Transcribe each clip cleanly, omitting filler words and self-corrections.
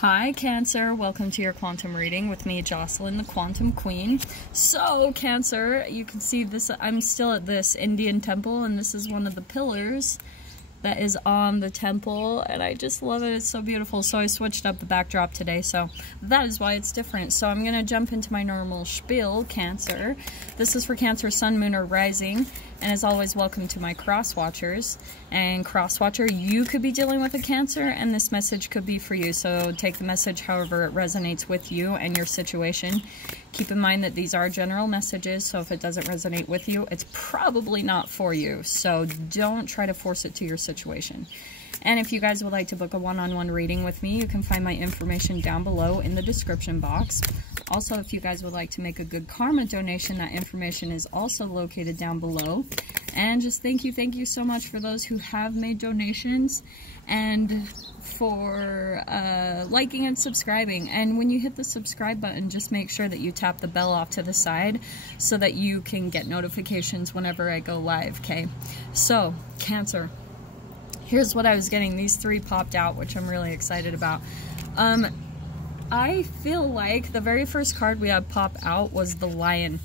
Hi Cancer, welcome to your quantum reading with me, Jocelyn, the Quantum Queen. So Cancer, you can see this, I'm still at this Indian temple, and this is one of the pillars that is on the temple, and I just love it. It's so beautiful. So I switched up the backdrop today, so that is why it's different. So I'm gonna jump into my normal spiel, Cancer. This is for Cancer, Sun, Moon, or Rising, and as always, welcome to my cross watchers. And cross watcher, you could be dealing with a Cancer, and this message could be for you. So take the message however it resonates with you and your situation. Keep in mind that these are general messages, so if it doesn't resonate with you, it's probably not for you. So don't try to force it to your situation. And if you guys would like to book a one-on-one reading with me, you can find my information down below in the description box. Also, if you guys would like to make a good karma donation, that information is also located down below. And just thank you so much for those who have made donations and for liking and subscribing. And when you hit the subscribe button, just make sure that you tap the bell off to the side so that you can get notifications whenever I go live, okay? So, Cancer, here's what I was getting. These three popped out, which I'm really excited about. I feel like the very first card we had pop out was the Lion.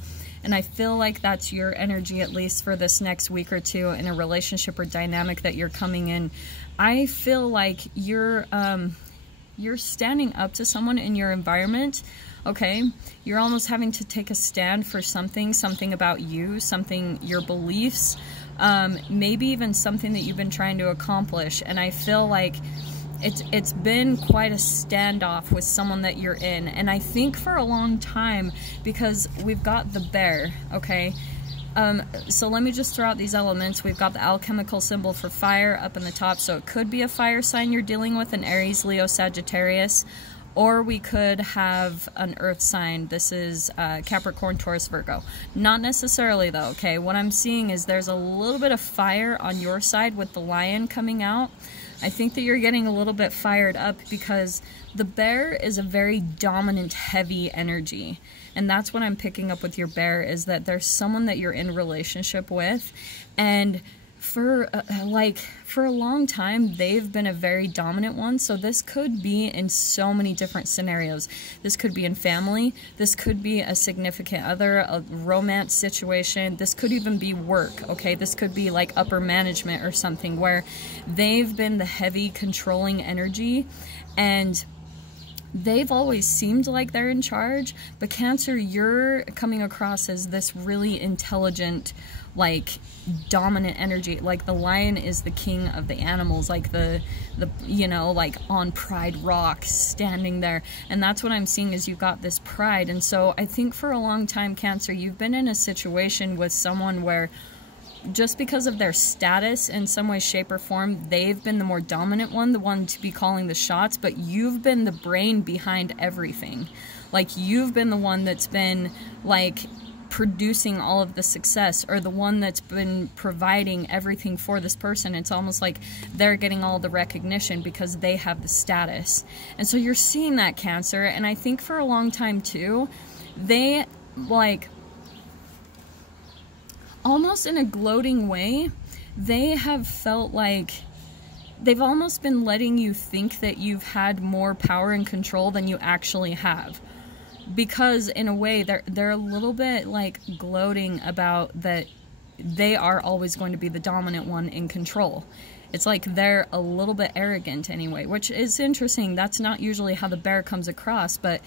And I feel like that's your energy, at least for this next week or two, in a relationship or dynamic that you're coming in. I feel like you're standing up to someone in your environment, okay? You're almost having to take a stand for something about you, something, your beliefs, maybe even something that you've been trying to accomplish. And I feel like it's been quite a standoff with someone that you're in, and I think for a long time, because we've got the bear, okay? So let me just throw out these elements. We've got the alchemical symbol for fire up in the top, so it could be a fire sign you're dealing with, an Aries, Leo, Sagittarius, or we could have an earth sign. This is Capricorn, Taurus, Virgo. Not necessarily though, okay? What I'm seeing is there's a little bit of fire on your side with the Lion coming out. I think that you're getting a little bit fired up because the bear is a very dominant, heavy energy. And that's what I'm picking up with your bear, is that there's someone that you're in a relationship with, and for a long time they've been a very dominant one. So this could be in so many different scenarios. This could be in family, this could be a significant other, a romance situation, this could even be work, okay? This could be like upper management or something where they've been the heavy controlling energy, and they've always seemed like they're in charge. But Cancer, you're coming across as this really intelligent, like dominant energy. Like the Lion is the king of the animals, like the you know, like on Pride Rock, standing there. And that's what I'm seeing, is you've got this pride. And so I think for a long time, Cancer, you've been in a situation with someone where just because of their status in some way, shape, or form, they've been the more dominant one, the one to be calling the shots, but you've been the brain behind everything. Like, you've been the one that's been, like, producing all of the success, or the one that's been providing everything for this person. It's almost like they're getting all the recognition because they have the status. And so you're seeing that, Cancer, and I think for a long time, too, they, like, almost in a gloating way, they have felt like they've almost been letting you think that you've had more power and control than you actually have. Because in a way, they're a little bit like gloating about that they are always going to be the dominant one in control. It's like they're a little bit arrogant anyway, which is interesting. That's not usually how the bear comes across, but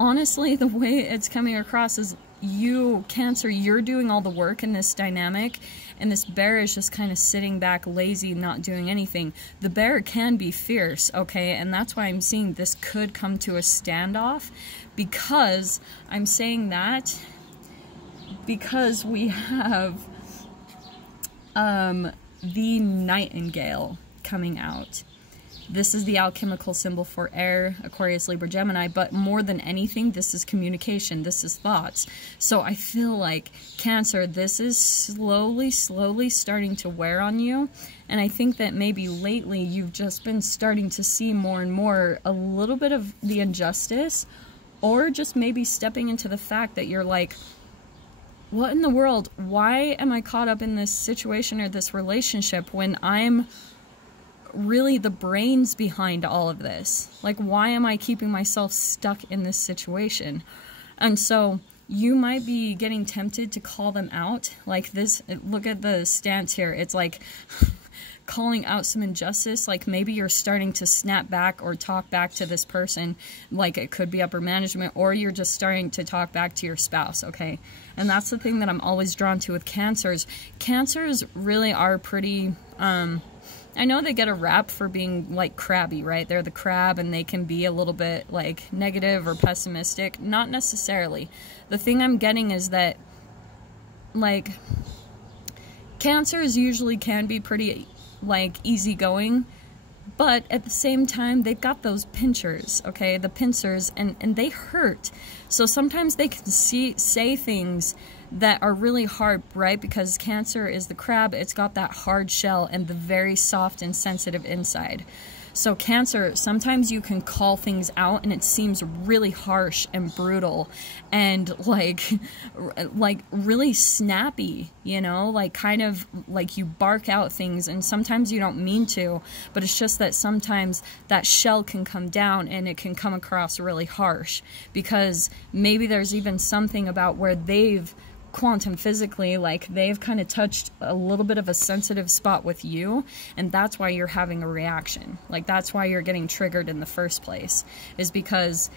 honestly, the way it's coming across is you, Cancer, you're doing all the work in this dynamic, and this bear is just kind of sitting back, lazy, not doing anything. The bear can be fierce, okay? And that's why I'm seeing this could come to a standoff, because I'm saying that because we have the Nightingale coming out. This is the alchemical symbol for air, Aquarius, Libra, Gemini, but more than anything, this is communication, this is thoughts. So I feel like, Cancer, this is slowly starting to wear on you, and I think that maybe lately you've just been starting to see more and more a little bit of the injustice, or just maybe stepping into the fact that you're like, what in the world? Why am I caught up in this situation or this relationship when I'm really the brains behind all of this. Like, why am I keeping myself stuck in this situation? And so you might be getting tempted to call them out. Like this, look at the stance here. It's like calling out some injustice. Like maybe you're starting to snap back or talk back to this person. Like it could be upper management, or you're just starting to talk back to your spouse, okay? And that's the thing that I'm always drawn to with Cancers. Cancers really are pretty, I know they get a rap for being like crabby, right? They're the crab and they can be a little bit like negative or pessimistic. Not necessarily. The thing I'm getting is that like Cancers usually can be pretty like easygoing, but at the same time they've got those pinchers, okay? The pincers, and they hurt. So sometimes they can say things that are really hard, right? Because Cancer is the crab, it's got that hard shell and the very soft and sensitive inside. So Cancer, sometimes you can call things out and it seems really harsh and brutal and like really snappy, you know, like kind of like you bark out things, and sometimes you don't mean to, but it's just that sometimes that shell can come down and it can come across really harsh because maybe there's even something about where they've quantum physically, like they've kind of touched a little bit of a sensitive spot with you, and that's why you're having a reaction. Like that's why you're getting triggered in the first place, is because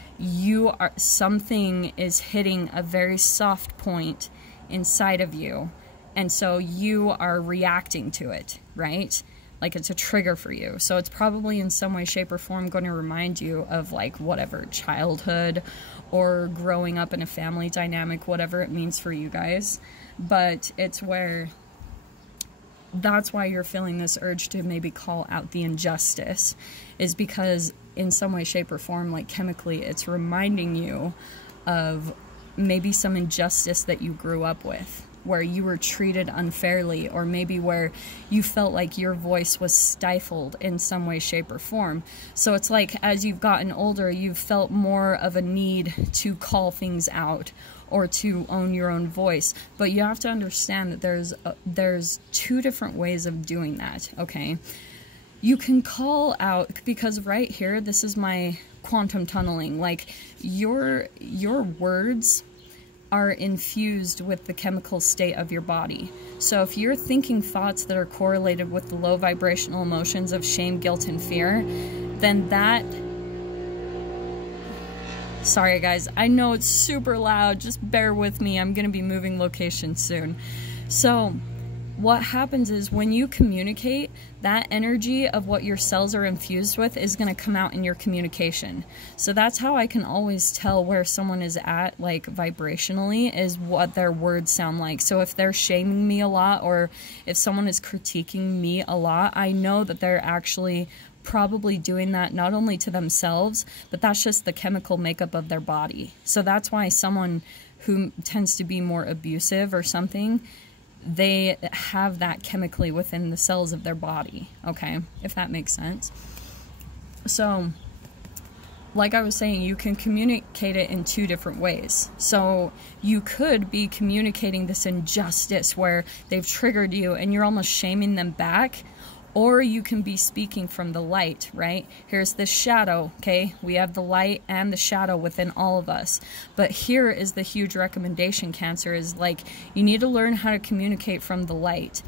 something is hitting a very soft point inside of you, and so you are reacting to it, right? Like it's a trigger for you. So it's probably in some way, shape, or form going to remind you of like whatever, childhood or growing up in a family dynamic, whatever it means for you guys. But it's where that's why you're feeling this urge to maybe call out the injustice, is because in some way, shape, or form, like chemically, it's reminding you of maybe some injustice that you grew up with, where you were treated unfairly, or maybe where you felt like your voice was stifled in some way, shape, or form. So it's like as you've gotten older, you've felt more of a need to call things out or to own your own voice. But you have to understand that there's two different ways of doing that, okay? You can call out, because right here, this is my quantum tunneling, like your words are infused with the chemical state of your body. So if you're thinking thoughts that are correlated with the low vibrational emotions of shame, guilt, and fear, then that... Sorry guys, I know it's super loud, just bear with me, I'm gonna be moving locations soon. So what happens is when you communicate, that energy of what your cells are infused with is going to come out in your communication. So that's how I can always tell where someone is at, like vibrationally, is what their words sound like. So if they're shaming me a lot, or if someone is critiquing me a lot, I know that they're actually probably doing that not only to themselves, but that's just the chemical makeup of their body. So that's why someone who tends to be more abusive or something, they have that chemically within the cells of their body, okay? If that makes sense. So, like I was saying, you can communicate it in two different ways. So, you could be communicating this injustice where they've triggered you and you're almost shaming them back, or you can be speaking from the light, right? Here's this shadow, okay? We have the light and the shadow within all of us. But here is the huge recommendation, Cancer, is like you need to learn how to communicate from the light,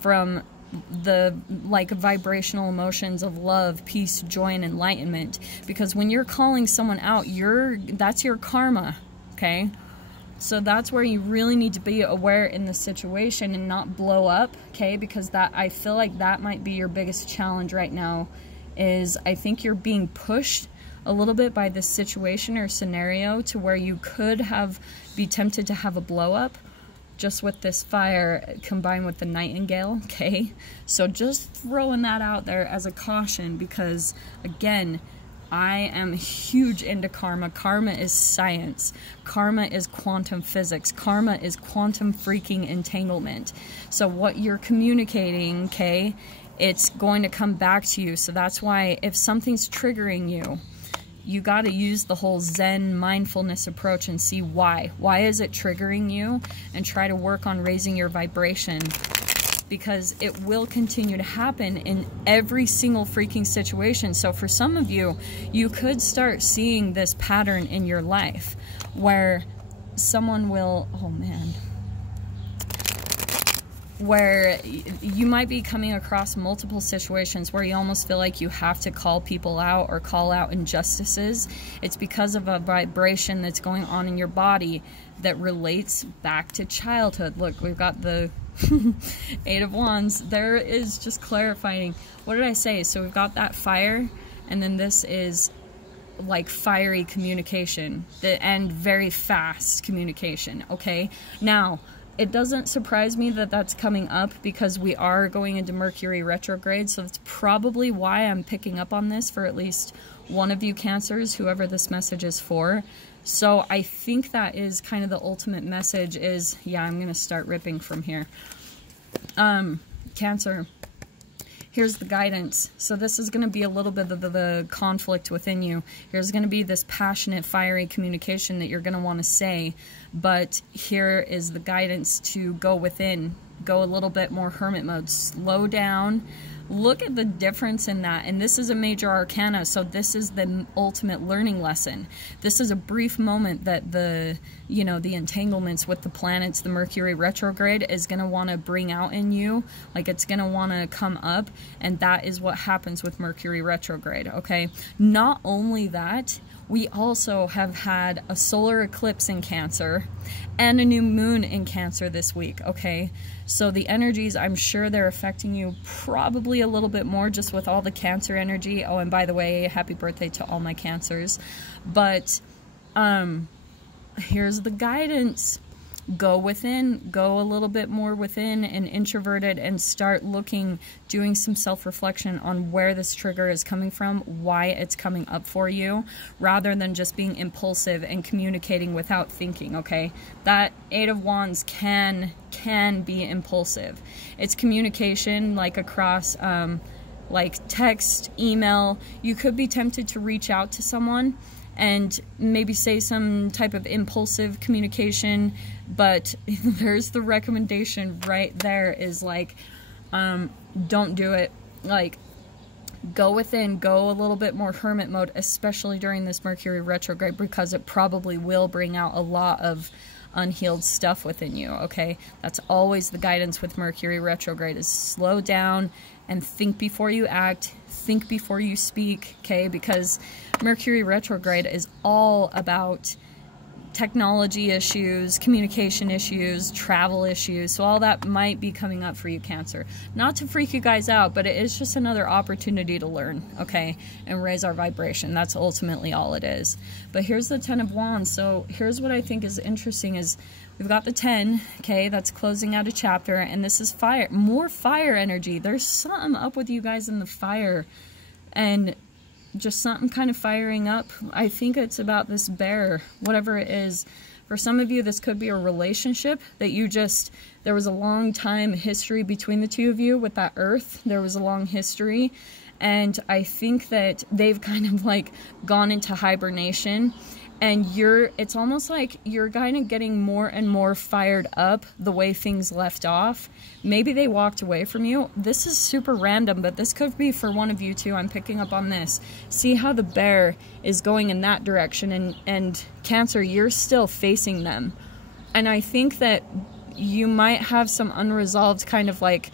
from the like vibrational emotions of love, peace, joy, and enlightenment. Because when you're calling someone out, that's your karma, okay? So that's where you really need to be aware in the situation and not blow up, okay? Because I feel like that might be your biggest challenge right now, is I think you're being pushed a little bit by this situation or scenario to where you could be tempted to have a blow up just with this fire combined with the nightingale, okay? So just throwing that out there as a caution, because again, I am huge into karma. Karma is science. Karma is quantum physics. Karma is quantum freaking entanglement. So what you're communicating, okay, it's going to come back to you. So that's why if something's triggering you, you got to use the whole Zen mindfulness approach and see why. Why is it triggering you? And try to work on raising your vibration. because it will continue to happen in every single freaking situation. So for some of you, you could start seeing this pattern in your life where someone will, oh man, where you might be coming across multiple situations where you almost feel like you have to call people out or call out injustices. It's because of a vibration that's going on in your body that relates back to childhood. Look, we've got the Eight of Wands. There is just clarifying. What did I say? So we've got that fire, and then this is like fiery communication and very fast communication, okay? Now, it doesn't surprise me that that's coming up because we are going into Mercury retrograde, so that's probably why I'm picking up on this for at least one of you Cancers, whoever this message is for. So I think that is kind of the ultimate message is, yeah, I'm going to start ripping from here. Cancer, here's the guidance. So this is going to be a little bit of the conflict within you. Here's going to be this passionate, fiery communication that you're going to want to say, but here is the guidance to go within, go a little bit more hermit mode, slow down. Look at the difference in that, and this is a major arcana, so this is the ultimate learning lesson. This is a brief moment that the, you know, the entanglements with the planets, the Mercury retrograde is going to want to bring out in you, like it's going to want to come up, and that is what happens with Mercury retrograde, okay? Not only that, we also have had a solar eclipse in Cancer and a new moon in Cancer this week, okay? So the energies, I'm sure they're affecting you probably a little bit more just with all the Cancer energy. Oh, and by the way, happy birthday to all my Cancers. But here's the guidance. Go within, go a little bit more within and introverted, and start looking, doing some self-reflection on where this trigger is coming from, why it's coming up for you, rather than just being impulsive and communicating without thinking, okay? That Eight of Wands can be impulsive. It's communication like across like text, email. You could be tempted to reach out to someone and maybe say some type of impulsive communication, but there's the recommendation right there is like, don't do it. Like, go within, go a little bit more hermit mode, especially during this Mercury retrograde, because it probably will bring out a lot of unhealed stuff within you, okay? That's always the guidance with Mercury retrograde, is slow down and think before you act, think before you speak, okay? Because Mercury retrograde is all about technology issues, communication issues, travel issues, so all that might be coming up for you, Cancer. Not to freak you guys out, but it is just another opportunity to learn, okay, and raise our vibration. That's ultimately all it is. But here's the 10 of Wands. So here's what I think is interesting is we've got the 10, okay, that's closing out a chapter, and this is fire, more fire energy. There's something up with you guys in the fire, and just something kind of firing up. I think it's about this bear, whatever it is. For some of you, this could be a relationship that you just, there was a long time history between the two of you with that earth. There was a long history, and I think that they've kind of like gone into hibernation, and it's almost like you're kind of getting more and more fired up the way things left off. Maybe they walked away from you. This is super random, but this could be for one of you too. I'm picking up on this. See how the bear is going in that direction, and Cancer, you're still facing them. And I think that you might have some unresolved kind of like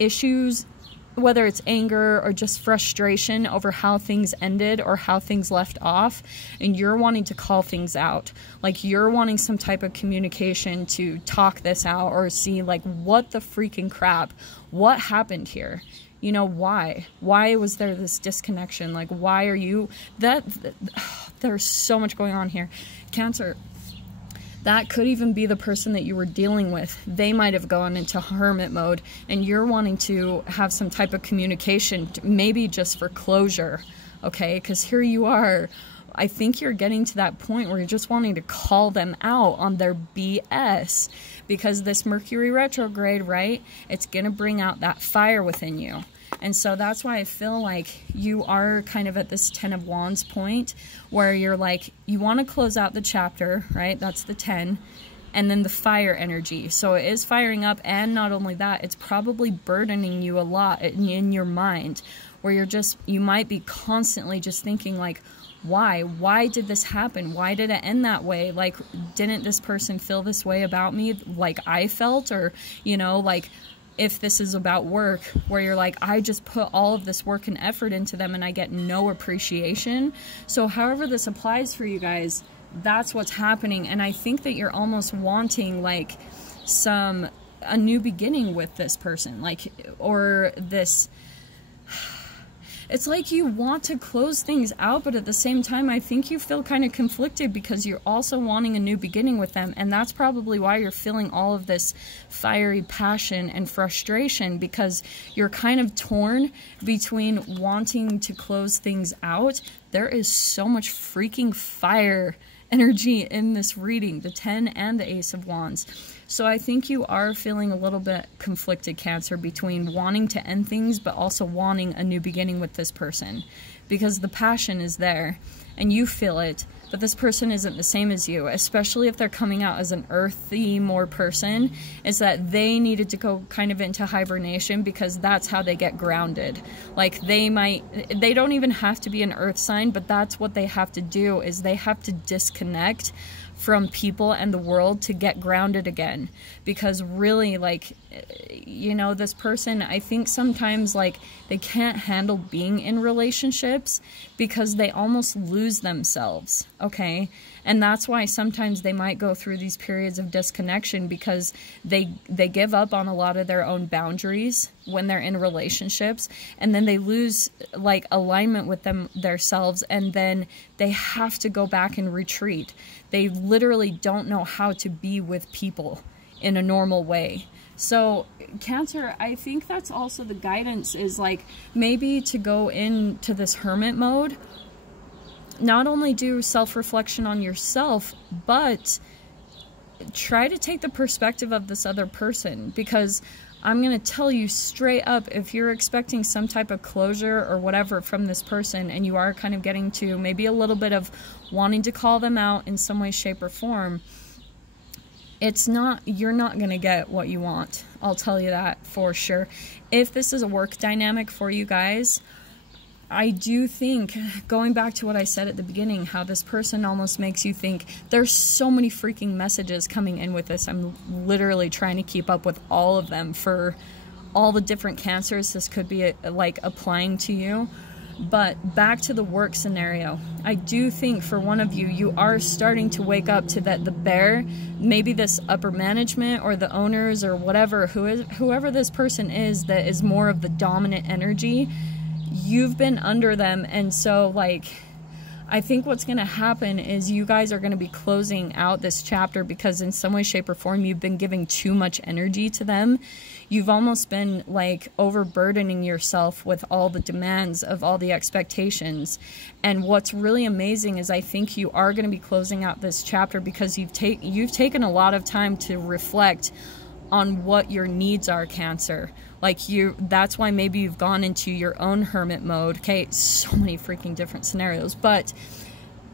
issues, whether it's anger or just frustration over how things ended or how things left off, and you're wanting to call things out. Like, you're wanting some type of communication to talk this out or see, like, what the freaking crap? What happened here? You know, why? Why was there this disconnection? Like, why are you... There's so much going on here. Cancer, that could even be the person that you were dealing with. They might have gone into hermit mode, and you're wanting to have some type of communication, maybe just for closure, okay? Because here you are. I think you're getting to that point where you're just wanting to call them out on their BS, because this Mercury retrograde, right, it's going to bring out that fire within you. And so that's why I feel like you are kind of at this 10 of Wands point where you're like, you want to close out the chapter, right? That's the 10. and then the fire energy. So it is firing up, and not only that, it's probably burdening you a lot in your mind, where you might be constantly just thinking like, why did this happen? Why did it end that way? Like, didn't this person feel this way about me like I felt? Or, you know, like, if this is about work, where you're like, I just put all of this work and effort into them and I get no appreciation. So however this applies for you guys, that's what's happening. And I think that you're almost wanting like a new beginning with this person, like, or this, it's like you want to close things out, but at the same time, I think you feel kind of conflicted because you're also wanting a new beginning with them. And that's probably why you're feeling all of this fiery passion and frustration, because you're kind of torn between wanting to close things out. There is so much freaking fire energy in this reading, the 10 and the Ace of Wands. So I think you are feeling a little bit conflicted, Cancer, between wanting to end things but also wanting a new beginning with this person, because the passion is there and you feel it, but this person isn't the same as you, especially if they're coming out as an earthy more person, is that they needed to go kind of into hibernation because that's how they get grounded. Like they don't even have to be an earth sign, but that's what they have to do, is they have to disconnect from people and the world to get grounded again. Because really, like, you know, this person, I think sometimes like they can't handle being in relationships because they almost lose themselves, okay? And that's why sometimes they might go through these periods of disconnection, because they give up on a lot of their own boundaries when they're in relationships, and then they lose like alignment with themselves, and then they have to go back and retreat. They literally don't know how to be with people in a normal way. So Cancer, I think that's also the guidance, is like maybe to go into this hermit mode, not only do self-reflection on yourself, but try to take the perspective of this other person. Because I'm going to tell you straight up, if you're expecting some type of closure or whatever from this person, and you are kind of getting to maybe a little bit of wanting to call them out in some way, shape, or form, you're not going to get what you want. I'll tell you that for sure. If this is a work dynamic for you guys, I do think, going back to what I said at the beginning, how this person almost makes you think there's so many freaking messages coming in with this. I'm literally trying to keep up with all of them for all the different Cancers this could be like applying to you. But back to the work scenario, I do think for one of you, you are starting to wake up to that the bear, maybe this upper management or the owners or whatever, whoever this person is that is more of the dominant energy, you've been under them. And so like, I think what's going to happen is you guys are going to be closing out this chapter, because in some way, shape, or form, you've been giving too much energy to them. You've almost been like overburdening yourself with all the demands of all the expectations. And what's really amazing is I think you are going to be closing out this chapter because you've taken a lot of time to reflect on what your needs are, Cancer. Like that's why maybe you've gone into your own hermit mode. Okay, so many freaking different scenarios, but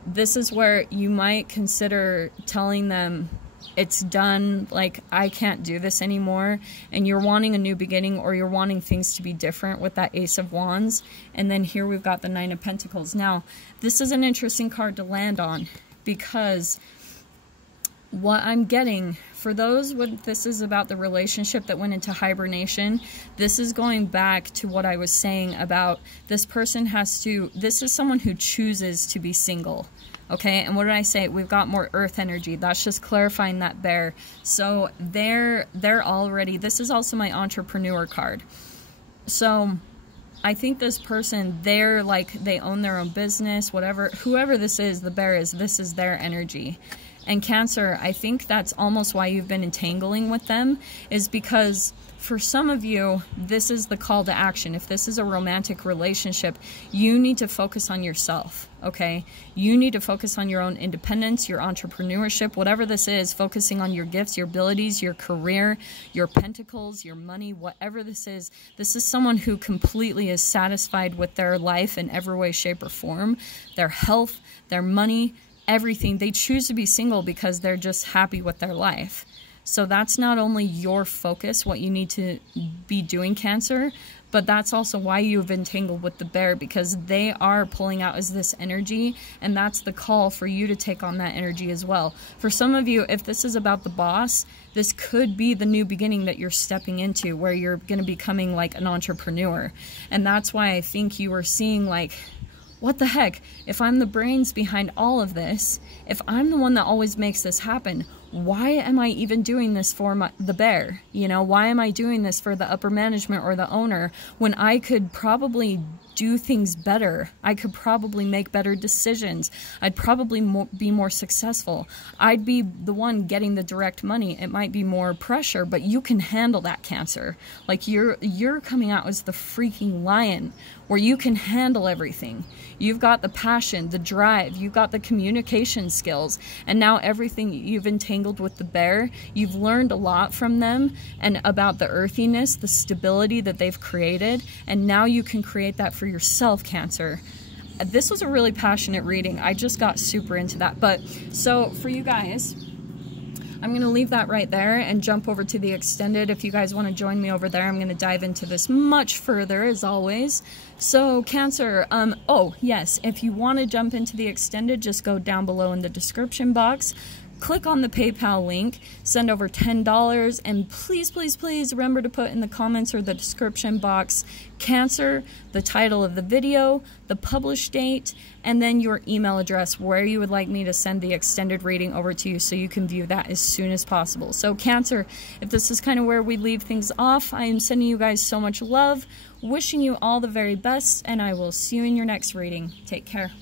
this is where you might consider telling them it's done, like I can't do this anymore, and you're wanting a new beginning, or you're wanting things to be different with that Ace of Wands. And then here we've got the Nine of Pentacles. Now, this is an interesting card to land on, because what I'm getting for those, this is about the relationship that went into hibernation. This is going back to what I was saying about this person this is someone who chooses to be single. Okay, and what did I say? We've got more earth energy. That's just clarifying that bear. So they're already, this is also my entrepreneur card. So I think this person, they're like, they own their own business, whatever, whoever this is, the bear is, this is their energy. And Cancer, I think that's almost why you've been entangling with them, is because for some of you, this is the call to action. If this is a romantic relationship, you need to focus on yourself, okay? You need to focus on your own independence, your entrepreneurship, whatever this is, focusing on your gifts, your abilities, your career, your pentacles, your money, whatever this is. This is someone who completely is satisfied with their life in every way, shape, or form, their health, their money, everything. They choose to be single because they're just happy with their life. So that's not only your focus, what you need to be doing, Cancer, but that's also why you've entangled with the bear, because they are pulling out as this energy, and that's the call for you to take on that energy as well. For some of you, if this is about the boss, this could be the new beginning that you're stepping into, where you're going to be becoming like an entrepreneur. And that's why I think you are seeing like, what the heck, if I'm the brains behind all of this, if I'm the one that always makes this happen, why am I even doing this for the bear? You know, why am I doing this for the upper management or the owner when I could probably do things better? I could probably make better decisions. I'd probably be more successful. I'd be the one getting the direct money. It might be more pressure, but you can handle that, Cancer. Like you're coming out as the freaking lion, where you can handle everything. You've got the passion, the drive, you've got the communication skills, and now everything you've entangled with the bear, you've learned a lot from them and about the earthiness, the stability that they've created, and now you can create that for yourself, Cancer. This was a really passionate reading. I just got super into that. But so for you guys, I'm going to leave that right there and jump over to the extended. If you guys want to join me over there, I'm going to dive into this much further as always. So Cancer, oh yes, if you want to jump into the extended, just go down below in the description box. Click on the PayPal link, send over $10, and please, please, please remember to put in the comments or the description box Cancer, the title of the video, the published date, and then your email address where you would like me to send the extended reading over to you so you can view that as soon as possible. So Cancer, if this is kind of where we leave things off, I am sending you guys so much love, wishing you all the very best, and I will see you in your next reading. Take care.